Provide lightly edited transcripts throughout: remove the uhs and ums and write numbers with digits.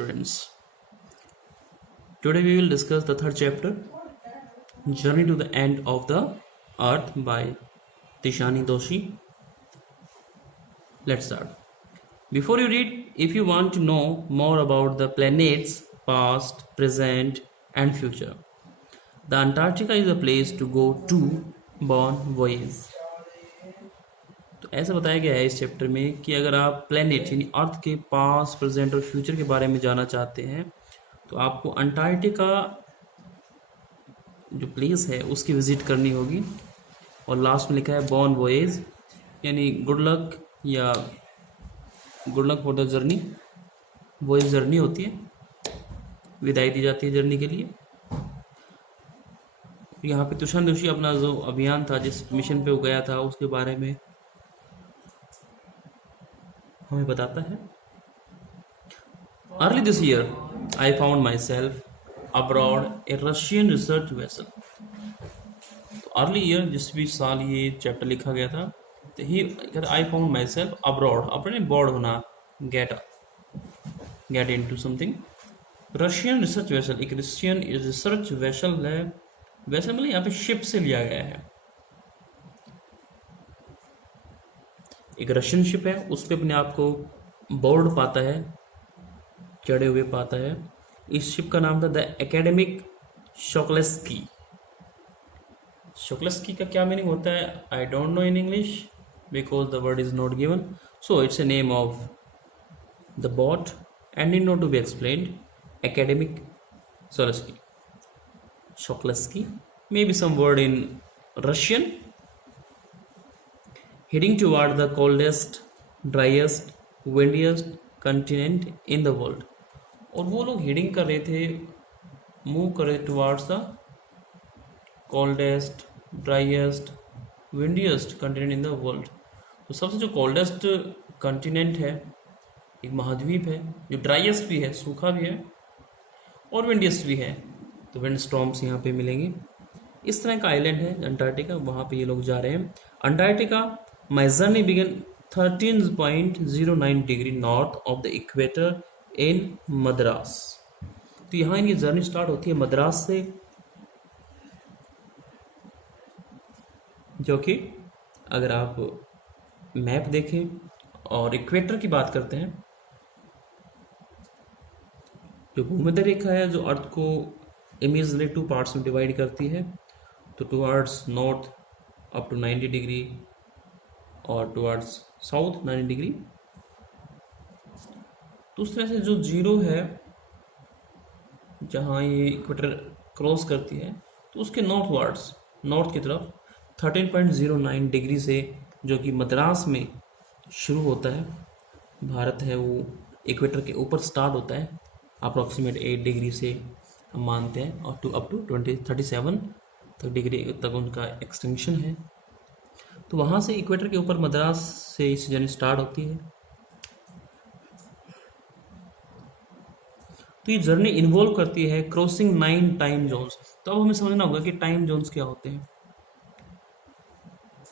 students. Today we will discuss the third chapter, Journey to the End of the Earth by Tishani Doshi. Let's start. Before you read, if you want to know more about the planets, past, present and future, the Antarctica is a place to go to bon voyage. तो ऐसा बताया गया है इस chapter में कि अगर आप प्लेनेट यानी अर्थ के पास्ट, प्रेजेंट और फ्यूचर के बारे में जानना चाहते हैं तो आपको अंटार्कटिका जो प्लेस है उसकी विजिट करनी होगी। और लास्ट में लिखा है बॉर्न वॉयेज, यानी गुड लक या good luck for the journey. Voyage journey होती है, विदाई दी जाती है जर्नी के लिए। यहाँ पे तुषार दोषी अपना जो अभियान था, जिस मिशन पे वो गया था, उसके बारे में हमें बताता है। Early this year I found myself abroad a Russian research vessel. तो अर्ली ईयर, जिस भी साल ये चैप्टर लिखा गया था, तो ही I found myself abroad, अपने बोर्ड होना, get into something. Russian research vessel, एक रशियन रिसर्च वेसल है। वैसे मतलब यहाँ पे शिप से लिया गया है, एक रशियन शिप है, उस पर अपने आप को बोर्ड पाता है, चढ़े हुए पाता है। इस शिप का नाम था द एकेडमिक शोकलेस्की। शोकलेस्की का क्या मीनिंग होता है I don't know in English because the word is not given, so it's a name of the boat and need not to be explained. Academic Soleski, Shokalskiy, may be some word in Russian. heading toward the coldest, driest, windiest continent in the world। और वो लोग heading कर रहे थे, move कर रहे थे towards the coldest, driest, windiest continent in the world. तो सबसे जो कोल्डेस्ट कंटिनेंट है, एक महाद्वीप है, जो ड्राइएस्ट भी है, सूखा भी है, और विंडिएस्ट भी है। तो विंड स्टॉर्म्स यहाँ पे मिलेंगे। इस तरह का आइलैंड है अंटार्कटिका, वहाँ पे ये लोग जा रहे हैं। Antarctica, my journey began 13.09 degree north of the equator in Madras. तो यहाँ इनकी जर्नी स्टार्ट होती है मद्रास से, जो कि अगर आप मैप देखें और इक्वेटर की बात करते हैं, जो भूमध्य रेखा है जो अर्थ को इमेजली 2 पार्ट्स में डिवाइड करती है, तो towards north up to 90 degree और टुवर्ड्स साउथ 90 डिग्री। तो उस तरह से जो जीरो है जहाँ ये इक्वेटर क्रॉस करती है, तो उसके नॉर्थवर्ड्स, नॉर्थ की तरफ 13.09 डिग्री से, जो कि मद्रास में शुरू होता है, भारत है वो इक्वेटर के ऊपर स्टार्ट होता है, अप्रॉक्सीमेट 8 डिग्री से हम मानते हैं, और अप टू 37 डिग्री तक उनका एक्सटेंशन है। तो वहाँ से इक्वेटर के ऊपर मद्रास से इस जर्नी स्टार्ट होती है। तो ये जर्नी इन्वॉल्व करती है क्रॉसिंग 9 टाइम जोन्स। तो अब हमें समझना होगा कि टाइम जोन्स क्या होते हैं।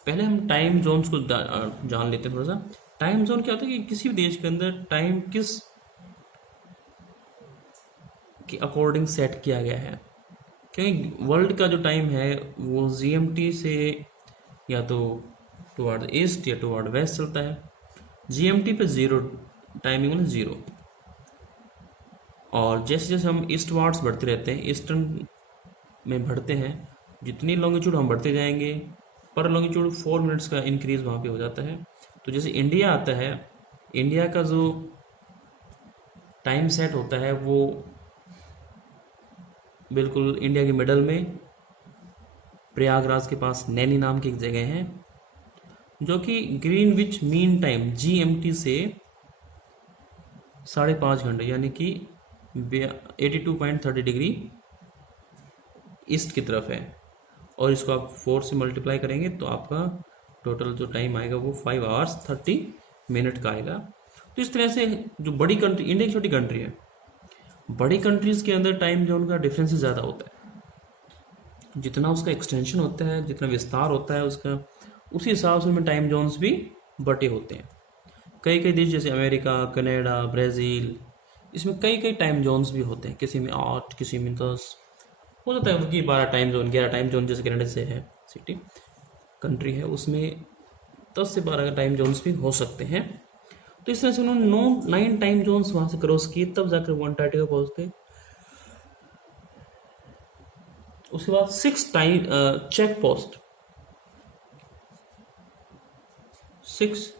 पहले हम टाइम जोन्स को जान लेते हैं थोड़ा सा। टाइम जोन क्या होता है कि किसी भी देश के अंदर टाइम किस के अकॉर्डिंग सेट किया गया है। क्योंकि वर्ल्ड का जो टाइम है वो GMT से या तो टुवर्ड ईस्ट या टुवर्ड वेस्ट चलता है। GMT पे जीरो टाइमिंग मतलब जीरो, और जैसे जैसे हम ईस्ट वार्ड्स बढ़ते रहते हैं, ईस्टर्न में बढ़ते हैं, जितनी लॉन्गिट्यूड हम बढ़ते जाएंगे, पर लॉन्गिट्यूड 4 मिनट्स का इंक्रीज वहाँ पे हो जाता है। तो जैसे इंडिया आता है, इंडिया का जो टाइम सेट होता है वो बिल्कुल इंडिया के मिडल में प्रयागराज के पास नैनी नाम की एक जगह है, जो कि ग्रीनविच मीन टाइम GMT से 5.5 घंटे यानी कि 82.30 डिग्री ईस्ट की तरफ है। और इसको आप 4 से मल्टीप्लाई करेंगे तो आपका टोटल जो टाइम आएगा वो 5 आवर्स 30 मिनट का आएगा। तो इस तरह से जो बड़ी कंट्री, इंडिया की छोटी कंट्री है, बड़ी कंट्रीज़ के अंदर टाइम जोन का डिफरेंस ज़्यादा होता है। जितना उसका एक्सटेंशन होता है, जितना विस्तार होता है उसका, उसी हिसाब से उनमें टाइम जोन्स भी बटे होते हैं। कई कई देश जैसे अमेरिका, कनाडा, ब्राज़ील, इसमें कई कई टाइम जोन्स भी होते हैं, किसी में 8, किसी में 10, हो सकता है कि 12 टाइम जोन, 11 टाइम जोन, जैसे कनाडा से है सिटी कंट्री है, उसमें 10 से 12 टाइम जोन्स भी हो सकते हैं। तो इस तरह से उन्होंने 9 टाइम जोन्स वहाँ से क्रॉस किए, तब जाकर वो अंटार्कटिका पहुँचते। उसके बाद 6 time check post, 6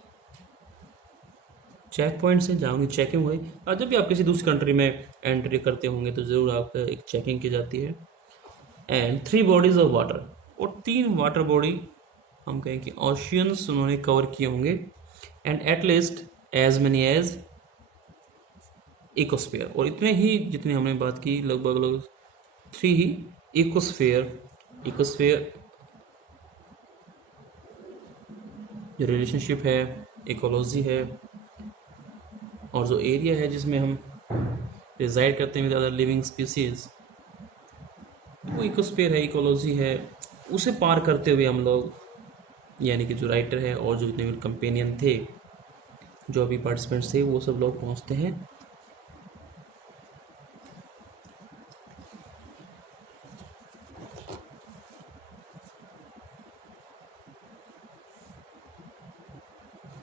check point से जहाँ उनकी चेकिंग हुई। और जब भी आप किसी दूसरी कंट्री में एंट्री करते होंगे तो ज़रूर आपका एक चेकिंग की जाती है। एंड 3 बॉडीज ऑफ वाटर, और 3 वाटर बॉडी हम कहें कि ओशियंस उन्होंने कवर किए होंगे। And at least as many as ecosphere, और इतने ही जितने हमने बात की, लगभग 3 ही इकोस्फीयर जो रिलेशनशिप है, इकोलॉजी है, और जो एरिया है जिसमें हम रिजाइड करते हैं विद अदर लिविंग स्पीसीज, वो इकोस्फीयर है, इकोलॉजी है। उसे पार करते हुए हम लोग, यानी कि जो राइटर है और जो जितने भी कंपेनियन थे, जो अभी पार्टिसिपेंट्स थे, वो सब लोग पहुंचते हैं।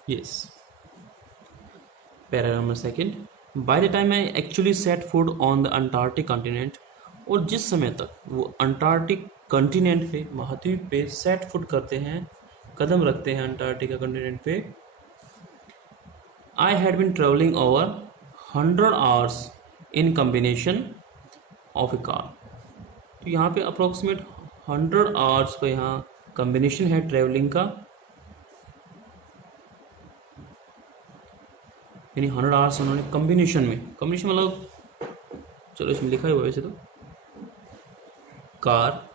Yes, para number 2, by the time I actually set foot on the Antarctic continent, और जिस समय तक वो अंटार्कटिक कॉन्टिनेंट पे, महाद्वीप पे सेट फुट करते हैं, कदम रखते हैं अंटार्कटिका कॉन्टिनेंट पे, I had been travelling over 100 hours in combination of A car. तो यहाँ पे अप्रोक्सीमेट 100 आवर्स का यहाँ कम्बिनेशन है ट्रेवलिंग का, यानी 100 आवर्स उन्होंने कम्बिनेशन मतलब, चलो इसमें लिखा हुआ है वैसे तो, कार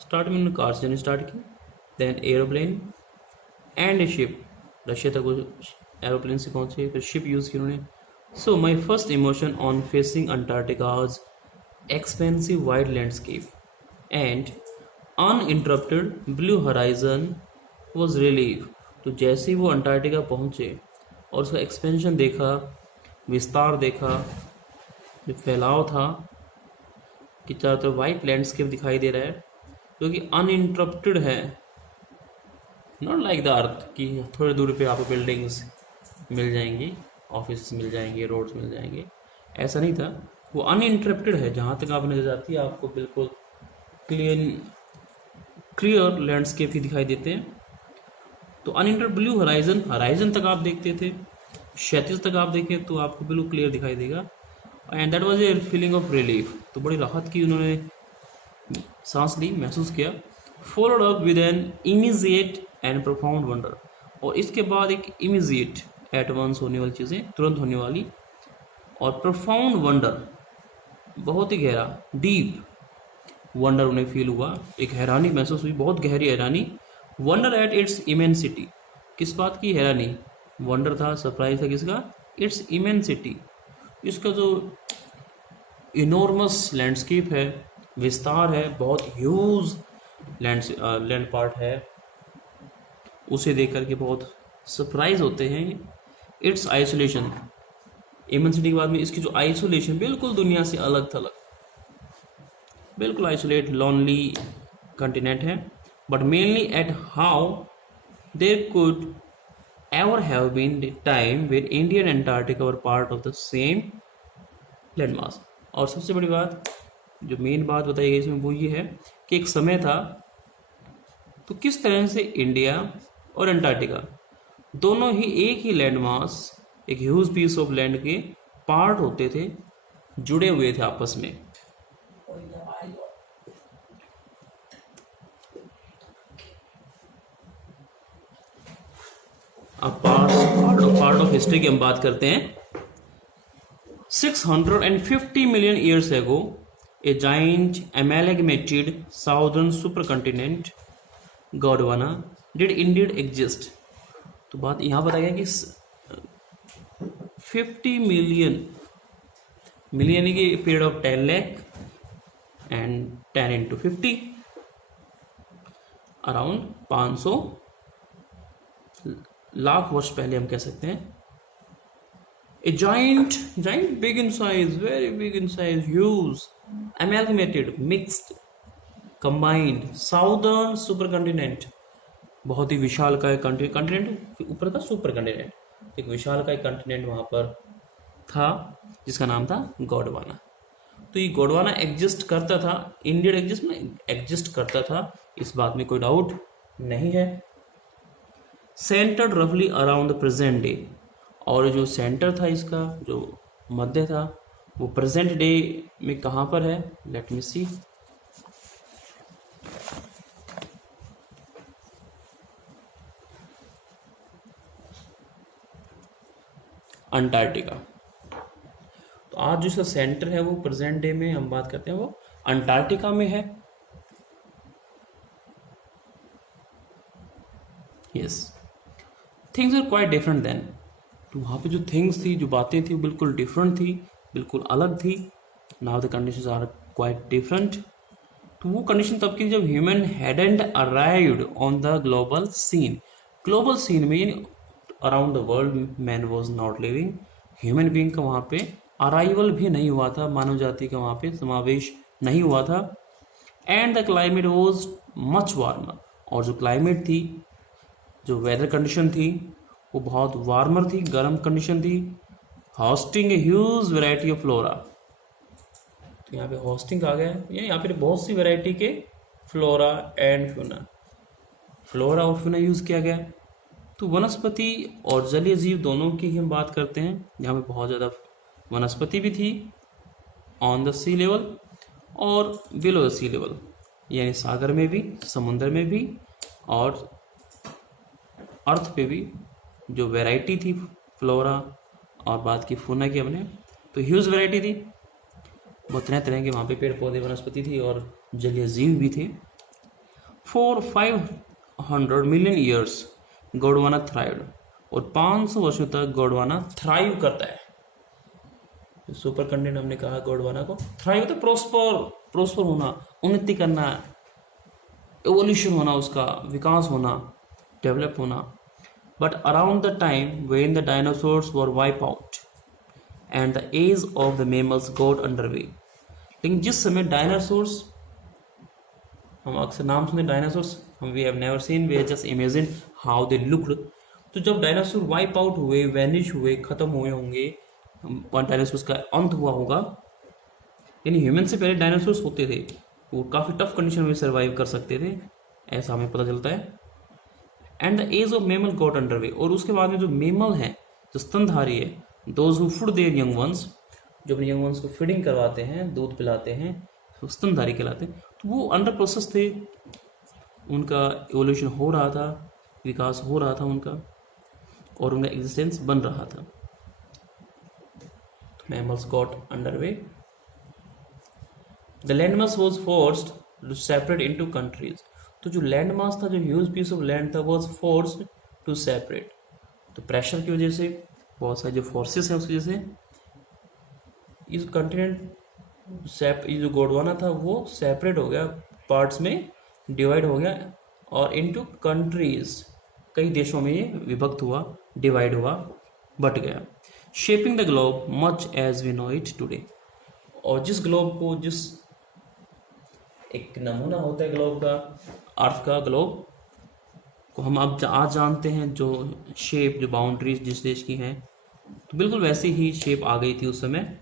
स्टार्ट में उन्होंने कार से जर्नी स्टार्ट की, then aeroplane and a ship, Russia तक वो एरोप्लेन से पहुंचे, फिर शिप यूज़ की उन्होंने। So my first emotion on facing Antarctica's expensive wide landscape and uninterrupted blue horizon was relief. तो जैसे ही वो अंटार्कटिका पहुंचे और उसका एक्सपेंशन देखा, विस्तार देखा, जो फैलाव था, कि चारों तरफ वाइट लैंडस्केप दिखाई दे रहा है, जो कि अनइंटरप्टेड है, नॉट लाइक द अर्थ कि थोड़ी दूरी पे आपको बिल्डिंग्स मिल जाएंगी, ऑफिस मिल जाएंगे, रोड्स मिल जाएंगे, ऐसा नहीं था। वो अनइंटरप्टेड है, जहाँ तक आप नजर जाती है आपको बिल्कुल क्लियर लैंडस्केप ही दिखाई देते हैं। तो अनइंटरप्टेड ब्लू हराइजन तक आप देखते थे, क्षैतिज तक आप देखें तो आपको बिल्कुल क्लियर दिखाई देगा। And that was a feeling of relief, तो बड़ी राहत की उन्होंने सांस ली, महसूस किया। Followed up with an immediate and profound wonder, और इसके बाद एक इमीजिएट, एटवांस होने वाली चीज़ें, तुरंत होने वाली, और प्रोफाउंड वंडर, बहुत ही गहरा, डीप वंडर उन्हें फील हुआ, एक हैरानी महसूस हुई, बहुत गहरी हैरानी। वंडर एट इट्स इमेंसिटी, किस बात की हैरानी, वंडर था, सरप्राइज था, किसका, इट्स इमेंसिटी, इसका जो इनॉर्मस लैंडस्केप है, विस्तार है, बहुत ह्यूज लैंड पार्ट है, उसे देख करके बहुत सरप्राइज होते हैं। इट्स आइसोलेशन, इमेंसिटी के बाद में इसकी जो आइसोलेशन, बिल्कुल दुनिया से अलग थलग, बिल्कुल आइसोलेट लॉनली कंटिनेंट है, but mainly at how there could ever have been the time when India and Antarctica were part of the same landmass। और सबसे बड़ी बात, जो मेन बात बताई गई इसमें, वो ये है कि एक समय था तो किस तरह से इंडिया और अंटार्कटिका दोनों ही एक ही लैंडमास, एक ह्यूज पीस ऑफ लैंड के पार्ट होते थे, जुड़े हुए थे आपस में। अब पार्ट ऑफ हिस्ट्री की हम बात करते हैं। 650 million years ago a giant amalgamated southern supercontinent Gondwana did indeed exist. तो बात यहाँ बताया गया कि 50 मिलियन यानी कि period of 10 lakh and 10 into 50 around 500 lakh वर्ष पहले हम कह सकते हैं, A giant big in size, very big in size, huge, amalgamated, mixed, combined southern supercontinent, बहुत ही विशाल का एक कंटिनेंट के ऊपर का सुपर कंटिनेंट, एक विशाल का एक कंटिनेंट वहां पर था जिसका नाम था गोंडवाना। तो ये गोंडवाना एग्जिस्ट करता था, इंडियन एग्जिस्ट करता था, इस बात में कोई डाउट नहीं है। सेंटर्ड रफली अराउंड द प्रेजेंट डे, और जो सेंटर था इसका, जो मध्य था, वो प्रेजेंट डे में कहाँ पर है, लेट मी सी। अंटार्कटिका। तो आज जो इसका सेंटर है वो प्रेजेंट डे में हम बात करते हैं वो अंटार्कटिका में है। Yes, things are quite different then. तो वहाँ पे जो थिंग्स थी, जो बातें थी, वो बिल्कुल डिफरेंट थी, बिल्कुल अलग थी। Now the conditions are quite different. तो वो कंडीशन तब की जब human hadn't arrived on the global scene. Global scene में यानी around the world man was not living, human being का वहाँ पे अराइवल भी नहीं हुआ था, मानव जाति का वहाँ पे समावेश नहीं हुआ था। And the climate was much warmer, और जो क्लाइमेट थी, जो वेदर कंडीशन थी, वो बहुत वार्मर थी, गर्म कंडीशन थी। Hosting a huge variety of flora. तो यहाँ पे होस्टिंग आ गया है, यानी यहाँ पे बहुत सी वेराइटी के फ्लोरा एंड फ्यूना, फ्लोरा और फ्यूना यूज किया गया। तो वनस्पति और जलीय जीव दोनों की ही हम बात करते हैं। यहाँ पे बहुत ज़्यादा वनस्पति भी थी ऑन द सी लेवल और बिलो द सी लेवल, यानी सागर में भी, समुद्र में भी और अर्थ पे भी जो वैरायटी थी फ्लोरा और बात की फौना की हमने, तो ह्यूज वैरायटी थी, बहुत तरह तरह के वहाँ पे पेड़ पौधे वनस्पति थी और जलीय जीव भी थे। For 500 million years Gondwana thrived, और 500 वर्षों तक गोंडवाना थ्राइव करता है। सुपर कंटिनेंट हमने कहा गोंडवाना को थ्राइव होता है, प्रोस्पर होना, उन्नति करना, एवोल्यूशन होना, उसका विकास होना, डेवलप होना। But around the time when the dinosaurs were wipe out and the age of the mammals got under way. लेकिन जिस समय डायनासोर्स, हम अक्सर नाम सुने डायनासोर्स, हम we have never seen, we just imagine how they looked. तो जब डायनासोर वाइप आउट हुए, वैनिश हुए, खत्म हुए होंगे, डायनासोर्स का अंत हुआ होगा, यानी ह्यूमन से पहले डायनासोर्स होते थे, वो काफ़ी टफ कंडीशन में सर्वाइव कर सकते थे, ऐसा हमें पता चलता है। And the age of mammal got under way, और उसके बाद में जो मेमल है, जो स्तनधारी है, those who food there young ones, जो अपने यंग वंस को फीडिंग करवाते हैं, दूध पिलाते हैं, तो स्तनधारी कहलाते हैं। तो वो अंडर प्रोसेस थे, उनका एवोल्यूशन हो रहा था, विकास हो रहा था उनका, और उनका एग्जिस्टेंस बन रहा था। Mammals got underway. The landmass was forced to separate into countries. तो जो लैंड मास था, जो ह्यूज पीस ऑफ लैंड था, was forced to separate. तो प्रेशर की वजह से, बहुत सारे जो फोर्सेस हैं उसकी वजह से, इस कंटिनेंट ये जो गोंडवाना था वो सेपरेट हो गया, पार्ट्स में डिवाइड हो गया, और इनटू कंट्रीज, कई देशों में ये विभक्त हुआ, डिवाइड हुआ, बट गया। Shaping the globe much as we know it today, और जिस ग्लोब को, जिस एक नमूना होता है ग्लोब का, अर्थ का ग्लोब को हम अब आज जानते हैं, जो शेप, जो बाउंड्रीज जिस देश की हैं, तो बिल्कुल वैसी ही शेप आ गई थी उस समय,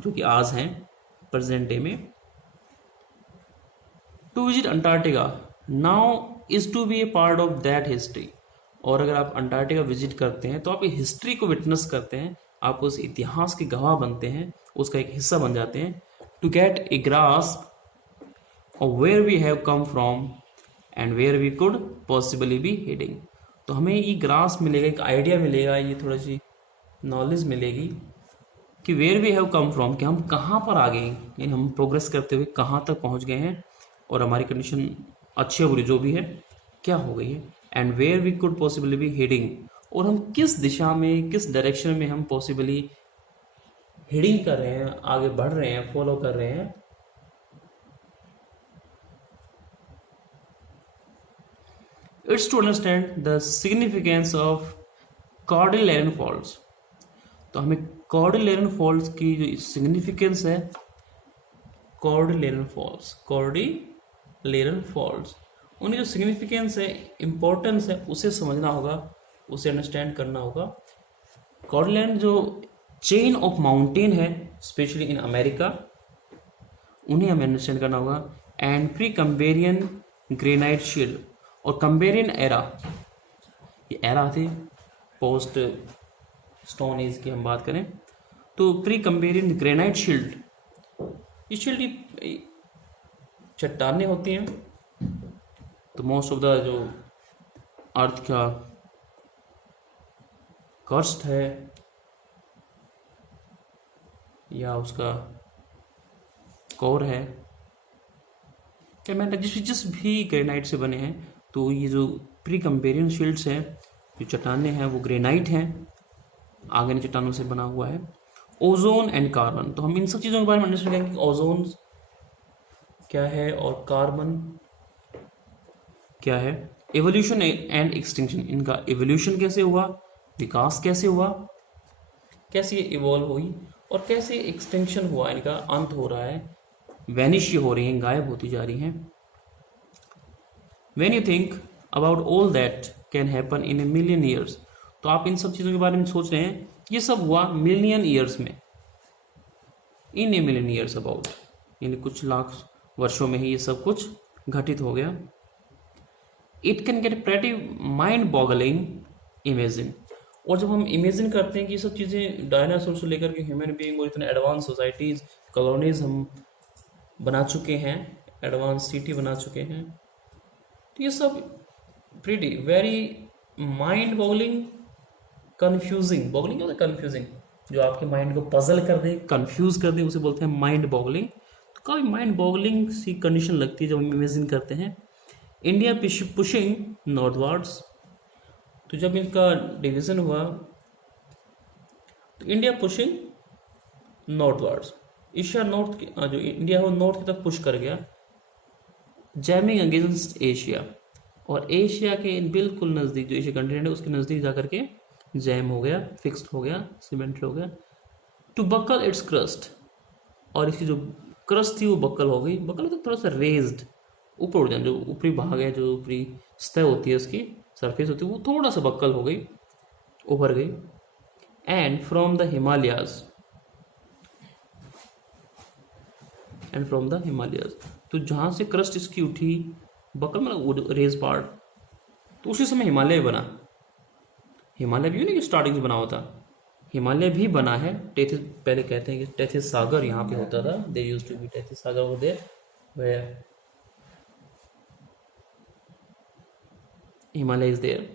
जो कि आज हैं प्रेजेंट डे में। To visit Antarctica now is to be a part of that history, और अगर आप अंटार्कटिका विजिट करते हैं तो आप हिस्ट्री को विटनेस करते हैं, आप उस इतिहास के गवाह बनते हैं, उसका एक हिस्सा बन जाते हैं। To get a grasp of where we have come from and where we could possibly be heading, तो हमें ये ग्रास्प मिलेगा, एक आइडिया मिलेगा, ये थोड़ी सी नॉलेज मिलेगी कि where we have come from, कि हम कहाँ पर आ गए, यानी हम प्रोग्रेस करते हुए कहाँ तक पहुँच गए हैं, और हमारी कंडीशन अच्छी बुरी जो भी है क्या हो गई है। And where we could possibly be heading, और हम किस दिशा में, किस डायरेक्शन में हम पॉसिबली हेडिंग कर रहे हैं, आगे बढ़ रहे हैं, फॉलो कर रहे हैं। It's to understand the significance of cordillera falls. तो हमें कॉर्डिलेरन फॉल्स की जो सिग्निफिकेंस है, कॉर्डिलेरन फॉल्स उनकी जो सिग्निफिकेंस है, इम्पोर्टेंस है, उसे समझना होगा, उसे अंडरस्टैंड करना होगा। कॉर्डिलेरन जो चेन ऑफ माउंटेन है स्पेशली इन अमेरिका, उन्हें हमें अंडरस्टैंड करना होगा। एंड प्री कंबेरियन ग्रेनाइट शील्ड और कंबेरियन एरा, ये एरा थे पोस्ट स्टोन एज की हम बात करें तो प्री कंबेरियन ग्रेनाइट शील्ड, ये शील्ड की चट्टानें होती हैं। तो मोस्ट ऑफ द जो अर्थ का क्रस्ट है या उसका कोर है, क्या मैंने जिस भी ग्रेनाइट से बने हैं, तो ये जो प्री कंबेरियन शील्ड्स हैं, जो चट्टानें हैं वो ग्रेनाइट हैं, आगे चट्टानों से बना हुआ है। ओजोन एंड कार्बन, तो हम इन सब चीज़ों के बारे में अंडरस्टैंड करेंगे कि ओजोन क्या है और कार्बन क्या है। एवोल्यूशन एंड एक्सटिंक्शन, इनका एवोल्यूशन कैसे हुआ, विकास कैसे हुआ, कैसे ये इवॉल्व हुई और कैसे एक्सटिंक्शन हुआ, इनका अंत हो रहा है, वैनिश हो रही हैं, गायब होती जा रही हैं। When you think about all that can happen in a million years, तो आप इन सब चीज़ों के बारे में सोच रहे हैं, ये सब हुआ मिलियन ईयर्स में, इन ए मिलियन ईयर्स अबाउट, यानी कुछ लाख वर्षों में ही ये सब कुछ घटित हो गया। It can get pretty mind boggling imagine, और जब हम इमेजिन करते हैं कि ये सब चीज़ें डायनासोर से लेकर के ह्यूमन बीइंग और इतने एडवांस सोसाइटीज़, कॉलोनीज हम बना चुके हैं, एडवांस सिटी बना चुके हैं, तो ये सब pretty very mind boggling, confusing, boggling क्या होता है, कन्फ्यूजिंग, जो आपके माइंड को पजल कर दे, कंफ्यूज कर दे, उसे बोलते हैं माइंड बॉगलिंग। तो काफ़ी माइंड बॉगलिंग सी कंडीशन लगती है जब हम इमेजिन करते हैं। इंडिया पुशिंग नॉर्थवर्ड्स, तो जब इनका डिवीजन हुआ तो India pushing northwards, Asia north की जो इंडिया है वो नॉर्थ की तरफ पुश कर गया, जैमिंग अगेंस्ट एशिया, और एशिया के बिल्कुल नज़दीक जो एशिया कंटिनेंट है उसके नज़दीक जाकर के जैम हो गया, फिक्स्ड हो गया, सीमेंटेड हो गया। टू बकल इट्स क्रस्ट, और इसकी जो क्रस्ट थी वो बकल हो गई, बकल तो थोड़ा सा रेज्ड, ऊपर उठ जाना, जो ऊपरी भाग है, जो ऊपरी सतह होती है उसकी सरफेस होती है, वो थोड़ा सा बक्कल हो गई, उभर गई। एंड फ्रॉम द हिमालयाज, तो जहाँ से क्रस्ट इसकी उठी, बक्कल मतलब रेज पार्ट, तो उसी समय हिमालय बना। हिमालय भी नहीं कि स्टार्टिंग से बना होता, हिमालय भी बना है। टेथिस, पहले कहते हैं कि टेथिस सागर यहाँ पे होता था, there used to be Tethys सागर over there, where Himalaya is there.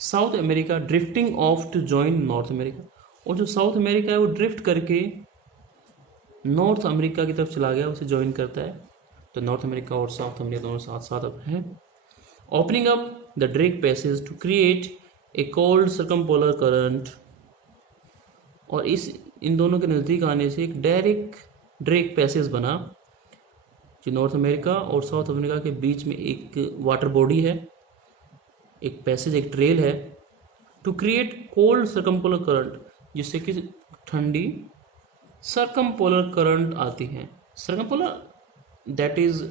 South America drifting off to join North America, और जो साउथ अमेरिका है वो ड्रिफ्ट करके नॉर्थ अमेरिका की तरफ चला गया, उसे ज्वाइन करता है। तो नॉर्थ अमेरिका और साउथ अमेरिका दोनों साथ साथ अब हैं। Opening up the Drake Passage to create a cold circumpolar current, और इन दोनों के नज़दीक आने से एक डायरेक्ट ड्रेक पैसेज बना, जो नॉर्थ अमेरिका और साउथ अमेरिका के बीच में एक वाटर बॉडी है, एक पैसेज, एक ट्रेल है, to create cold circumpolar current, जिससे कि ठंडी सर्कमपोलर करंट आती हैं। Circumpolar that is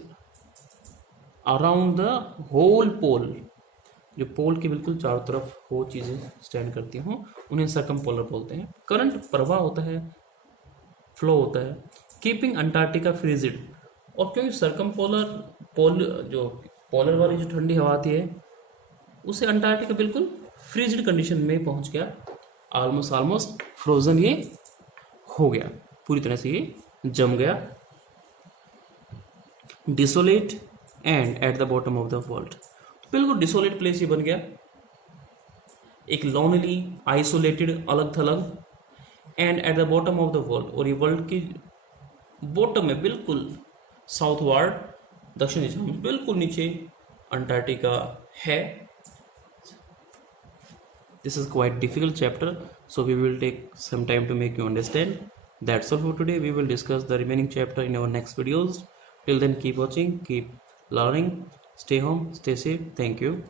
around the whole pole, जो पोल के बिल्कुल चारों तरफ हो चीज़ें स्टैंड करती हों, उन्हें सर्कमपोलर बोलते हैं। करंट प्रवाह होता है, फ्लो होता है। कीपिंग अंटार्कटिका फ्रीजिड, और क्योंकि सर्कमपोलर पोल, जो पोलर वाली जो ठंडी हवा आती है, उससे अंटार्कटिका बिल्कुल फ्रीजिड कंडीशन में पहुंच गया, ऑलमोस्ट फ्रोजन ये हो गया, पूरी तरह से ये जम गया। Desolate and at the bottom of the world, तो बिल्कुल डिसोलेट प्लेस ही बन गया, एक लोनली, आइसोलेटेड, अलग थलग। And at the bottom of the world, और ये वर्ल्ड की बॉटम में बिल्कुल साउथवर्ड, दक्षिण दिशा में बिल्कुल नीचे अंटार्कटिका है। This is quite difficult chapter, so we will take some time to make you understand. That's all for today. We will discuss the remaining chapter in our next videos. Till then, keep watching, keep learning, stay home, stay safe. Thank you.